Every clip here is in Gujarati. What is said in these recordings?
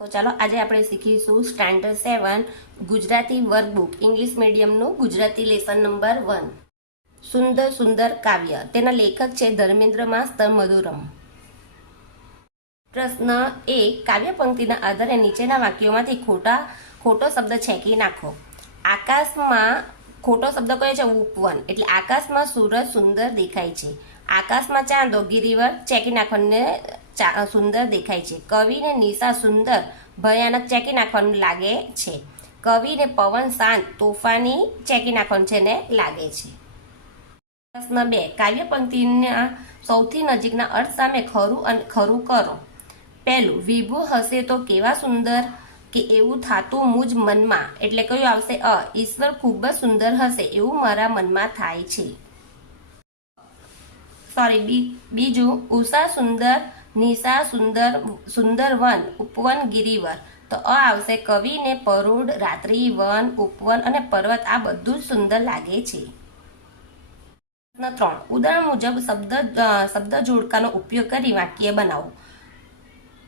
તો ચાલો આજે આપણે શીખીશું સ્ટાન્ડર્ડ 7 ગુજરાતી વર્કબુક ઇંગ્લિશ મીડિયમનું ગુજરાતી લેસન નંબર 1 સુંદર સુંદર કાવ્ય. તેના લેખક છે ધર્મેન્દ્ર માસ્તર મધુરમ. પ્રશ્ન 1. કાવ્ય પંક્તિના આધારે નીચેના વાક્યોમાંથી ખોટો શબ્દ છેકી નાખો. આકાશમાં ખોટો શબ્દ કયો છે? ઉપવન. એટલે આકાશમાં સૂરજ સુંદર દેખાય છે. આકાશમાં ચાંદો ગિરિવર ચેકી નાખવાને સુંદર દેખાય છે. કવિને નિશા સુંદર ભયાનક ચેકી નાખવાનું લાગે છે. કવિને પવન શાંત તોફાની ચેકી નાખવાનું છે ને લાગે છે. પ્રશ્ન 2. કાવ્ય પંક્તિના સૌથી નજીકના અર્થ સામે ખરું કરો. પહેલું, વિભુ હશે તો કેવા સુંદર કે એવું થાતું મુજ મનમાં. એટલે કયું આવશે? ઈશ્વર ખૂબ જ સુંદર હશે એવું મારા મનમાં થાય છે. બીજું, ઉષા સુંદર નિશા સુંદર સુંદર વન ઉપવન ગિરિવર. તો આવશે કવિને પરુડ રાત્રિ વન ઉપવન અને પર્વત આ બધું જ સુંદર લાગે છે. પ્રશ્ન 3. ઉદાહરણ મુજબ શબ્દ જોડકાનો ઉપયોગ કરી વાક્ય બનાવો.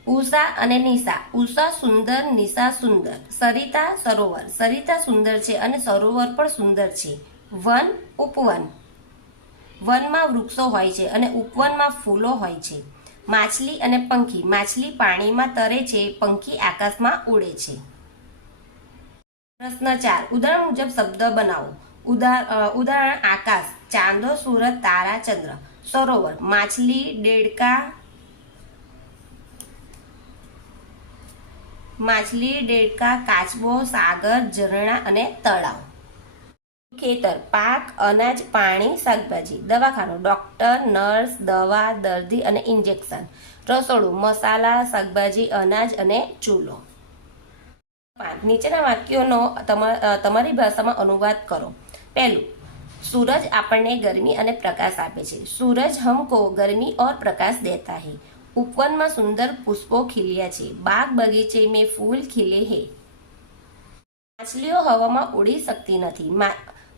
ઉષા અને નિશા. ઉષા સુંદર નિશા સુંદર. સરિતા સરોવર. સરિતા સુંદર છે અને સરોવર પણ સુંદર છે. વન ઉપવન. વનમાં વૃક્ષો હોય છે અને ઉપવનમાં ફૂલો હોય છે. માછલી અને પંખી. માછલી પાણીમાં તરે છે, પંખી આકાશમાં ઉડે છે. પ્રશ્ન 4. ઉદાહરણ મુજબ શબ્દ બનાવો. ઉદાહરણ આકાશ ચાંદો સૂરજ તારા ચંદ્ર. સરોવર માછલી દેડકા કાચબો સાગર ઝરણા અને તળાવ. ખેતર પાક અનાજ પાણી શાકભાજી. દવાખાનું ડોક્ટર નર્સ દવા દર્દી અને ઇન્જેક્શન. રસોડું મસાલા શાકભાજી અનાજ અને ચૂલો. 5. નીચેના વાક્યોનો તમારી ભાષામાં અનુવાદ કરો. પહેલું, सूरज આપણને ગરમી અને પ્રકાશ આપે છે. सूरज हमको गर्मी और प्रकाश देता है. उपवन में सुंदर पुष्पों खिलिया છે. बाग बगीचे में फूल खिले हैं. माछलियों हवा में उड़ी सकती नहीं.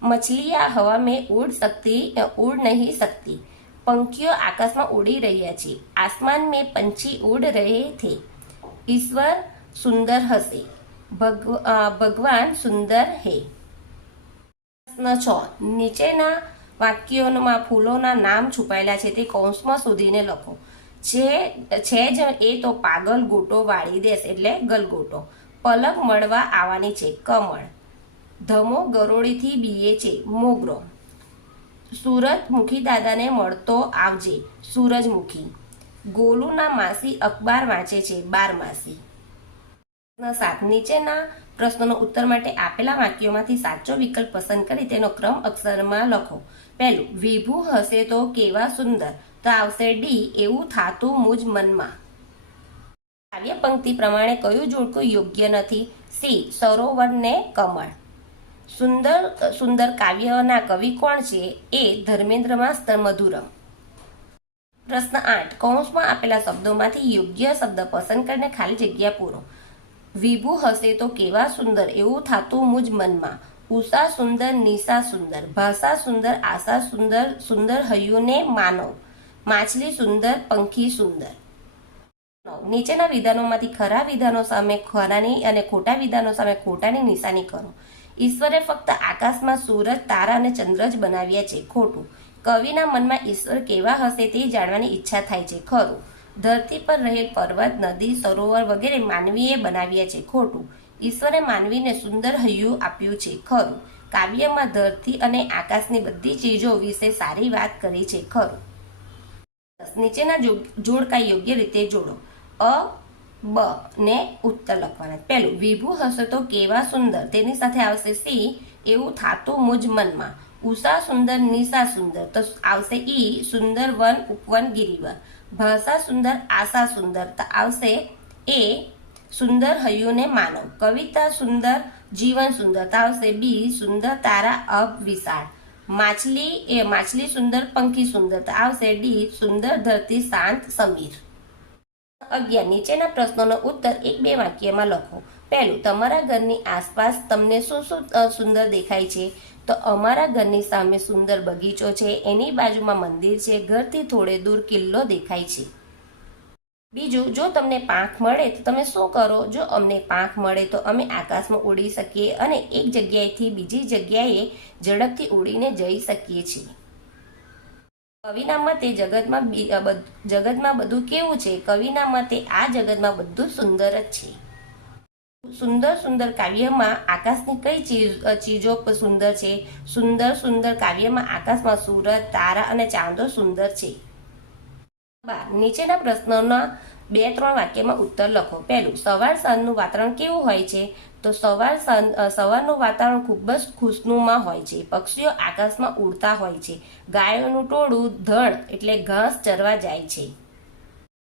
मछलियां हवा में उड़ नहीं सकती. पंखियों आकाश में उड़ी रही है. आसमान में पंछी उड़ रहे थे. ईश्वर सुंदर हसे. भगवान सुंदर है. પ્રશ્ન 6. નીચેના વાક્યોમાં ફૂલોના નામ છુપાયેલા છે તે કૌંસમાં શોધીને લખો. છે જ એ તો પાગલ ગોટો વાળી દેશ એટલે ગલગોટો. પલક મળવા આવવાની છે કમળ. ધમો ગરોળીથી બીએ છે મોગરો. સુરજમુખી દાદાને મળતો આવજે સૂરજમુખી. ગોલુના માસી અખબાર વાંચે છે બારમાસી. પ્રશ્ન 7. નીચેના પ્રશ્નોનો ઉત્તર માટે આપેલા વાક્યોમાંથી સાચો વિકલ્પ પસંદ કરી તેનો ક્રમ અક્ષરમાં લખો. પહેલું, વિભુ હશે તો કેવા સુંદર. તો આવશે ડી, એવું થાતું મુજ મનમાં. કાવ્ય પંક્તિ પ્રમાણે કયું જોડકું યોગ્ય નથી? સી, સરોવર ને કમળ. સુંદર સુંદર કાવ્યના કવિ કોણ છે? એ ધર્મેન્દ્ર માસ્તર મધુરમ. પ્રશ્ન 8. કૌંસમાં આપેલા શબ્દોમાંથી યોગ્ય શબ્દ પસંદ કરીને ખાલી જગ્યા પૂરો. વિભુ હશે તો કેવા સુંદર એવું થાતું મુજ મનમાં. ઉષા સુંદર નિશા સુંદર. ભાષા સુંદર આશા સુંદર. સુંદર હૈયું ને માનવ. માછલી સુંદર પંખી સુંદર. નીચેના વિધાનોમાંથી ખરા વિધાનો સામે ખરાની અને ખોટા વિધાનો સામે ખોટાની નિશાની કરો. ઈશ્વરે ફક્ત આકાશમાં સૂરજ તારા અને ચંદ્ર જ બનાવ્યા છે. ખોટું. કવિના મનમાં ઈશ્વર કેવા હશે તે જાણવાની ઈચ્છા થાય છે. ખરું. ધરતી પર રહેલ પર્વત નદી સરોવર વગેરે માનવીએ બનાવ્યા છે. ખોટું. ઈશ્વરે માનવીને સુંદર હૈયું આપ્યું છે. ખરું. કાવ્યમાં ધરતી અને આકાશની બધી ચીજો વિશે સારી વાત કરી છે. ખરું. નીચેના જોડકા યોગ્ય રીતે જોડો. અ બ ને ઉત્તર લખવાના. પહેલું, વિભુ હશે તો કેવા સુંદર. તેની સાથે આવશે સી, એવું થાતું મુજ મનમાં. ઉષા સુંદર નિશા સુંદર. તો આવશે ઈ, સુંદર વન ઉપવન ગિરિવર. ભાષા સુંદર આશા સુંદર. તો આવશે એ, સુંદર હૈયું ને માનવ. કવિતા સુંદર જીવન સુંદર. તો આવશે બી, સુંદર તારા અબ વિશાળ. માછલી સુંદર પંખી સુંદર. તો આવશે ડી, સુંદર ધરતી શાંત સમીર. 11. નીચેના પ્રશ્નોનો ઉત્તર 1-2 વાક્યમાં લખો. પહેલું, તમારા ઘરની આસપાસ તમને શું સુંદર દેખાય છે? તો અમારા ઘરની સામે સુંદર બગીચો છે. એની બાજુમાં મંદિર છે. ઘરથી થોડે દૂર કિલ્લો દેખાય છે. બીજું, જો તમને પાંખ મળે તો તમે શું કરો? જો અમને પાંખ મળે તો અમે આકાશમાં ઉડી શકીએ અને એક જગ્યાએથી બીજી જગ્યાએ ઝડપથી ઉડીને જઈ શકીએ છીએ. કવિના મતે જગતમાં બધું કેવું છે? કવિના મતે આ જગતમાં બધું સુંદર જ છે. સુંદર સુંદર કાવ્યમાં આકાશની કઈ ચીજો સુંદર છે? સુંદર સુંદર કાવ્યમાં આકાશમાં સૂરજ, તારા અને ચાંદો સુંદર છે. નીચેના પ્રશ્નોના 2-3 વાક્યમાં ઉત્તર લખો. પહેલું, સવાર સાંજનું વાતાવરણ કેવું હોય છે? તો સવારનું વાતાવરણ ખૂબ જ ખુશનુમા હોય છે. પક્ષીઓ આકાશમાં ઉડતા હોય છે. ગાયોનું ટોળું ધણ એટલે ઘાસ ચરવા જાય છે.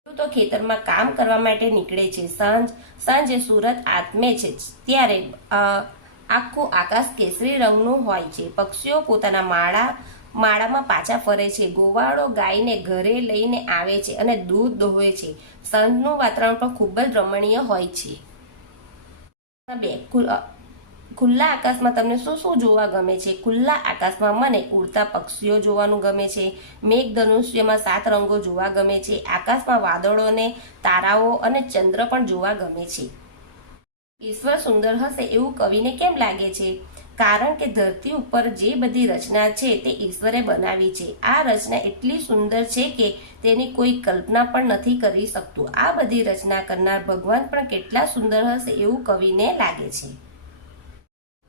તો ખેતરમાં કામ કરવા માટે નીકળે છે. સાંજે સૂરજ આથમે છે ત્યારે આખું આકાશ કેસરી રંગનું હોય છે. પક્ષીઓ પોતાના માળામાં પાછા ફરે છે. ગોવાળો ગાયને ઘરે લઈને આવે છે અને દૂધ દોહે છે. સાંજનું વાતાવરણ પણ ખૂબ જ રમણીય હોય છે. 2. ખુલ્લા આકાશમાં તમને શું શું જોવા ગમે છે? ખુલ્લા આકાશમાં મને ઉડતા પક્ષીઓ જોવાનું ગમે છે. મેઘધનુષ્યમાં 7 રંગો જોવા ગમે છે. આકાશમાં વાદળોને, તારાઓ અને ચંદ્ર પણ જોવા ગમે છે. ઈશ્વર સુંદર હશે એવું કવિને કેમ લાગે છે? કારણ કે ધરતી ઉપર જે બધી રચના છે તે ઈશ્વરે બનાવી છે. આ રચના એટલી સુંદર છે કે તેની કોઈ કલ્પના પણ નથી કરી શકતું. આ બધી રચના કરનાર ભગવાન પણ કેટલા સુંદર હશે એવું કવિને લાગે છે.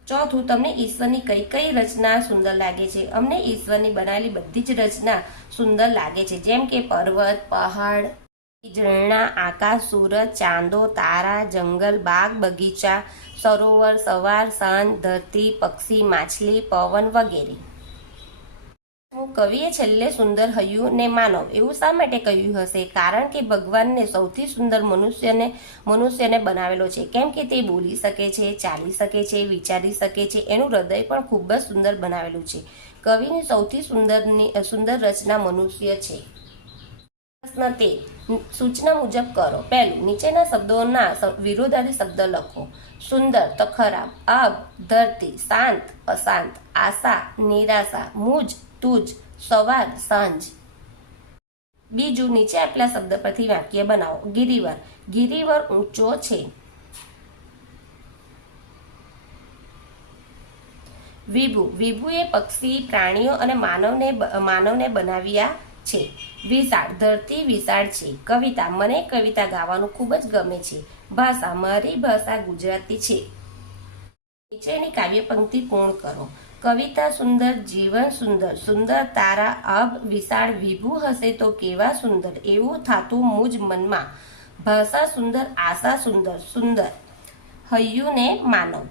4, તમને ઈશ્વરની કઈ કઈ રચના સુંદર લાગે છે? અમને ઈશ્વરની બનાવેલી બધી જ રચના સુંદર લાગે છે. જેમ કે પર્વત, પહાડ, ઝરણા, આકાશ, સૂરજ, ચાંદો, તારા, જંગલ, બાગ, બગીચા, સરોવર, સવાર, સાંજ, ધરતી, પક્ષી, માછલી, પવન વગેરે. કવિએ છેલ્લે સુંદર હૈયું ને માનવ એવું શા માટે કહ્યું હશે? કારણ કે ભગવાનને સૌથી સુંદર મનુષ્યને બનાવેલો છે. કેમ કે તે બોલી શકે છે, ચાલી શકે છે, વિચારી શકે છે. એનું હૃદય પણ ખૂબ જ સુંદર બનાવેલું છે. કવિની સૌથી સુંદર રચના મનુષ્ય છે. પ્રશ્ન 13, સૂચના મુજબ કરો. પહેલું, નીચેના શબ્દોના વિરોધાર્થી શબ્દ લખો. સુંદર તો ખરાબ, અબ ધરતી, શાંત અશાંત, આશા નિરાશા, મુજ તુજ, સવાર સાંજ. બીજું, નીચે આપેલા શબ્દ પરથી વાક્ય બનાવો. ગિરિવર ઊંચો છે. વિભુ એ પક્ષી, પ્રાણીઓ અને માનવને બનાવ્યા છે. વિશાળ, ધરતી વિશાળ છે. કવિતા, મને કવિતા ગાવાનું ખૂબ જ ગમે છે. ભાષા, મારી ભાષા ગુજરાતી છે. નીચેની કાવ્ય પંક્તિ પૂર્ણ કરો. કવિતા સુંદર, જીવન સુંદર, સુંદર તારા અબ વિશાળ વિભુ હશે તો કેવા સુંદર, એવું થાતું મુજ મનમાં. ભાષા સુંદર, આશા સુંદર, સુંદર હૈયું ને માનવ.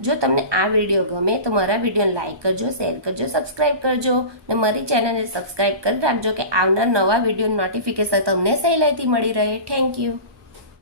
જો તમને આ વિડીયો ગમે તો મારા વિડીયોને લાઈક કરજો, શેર કરજો, સબસ્ક્રાઈબ કરજો અને મારી ચેનલને સબસ્ક્રાઈબ કરી રાખજો કે આવનાર નવા વિડીયો નોટિફિકેશન તમને સહેલાઈથી મળી રહે. Thank you.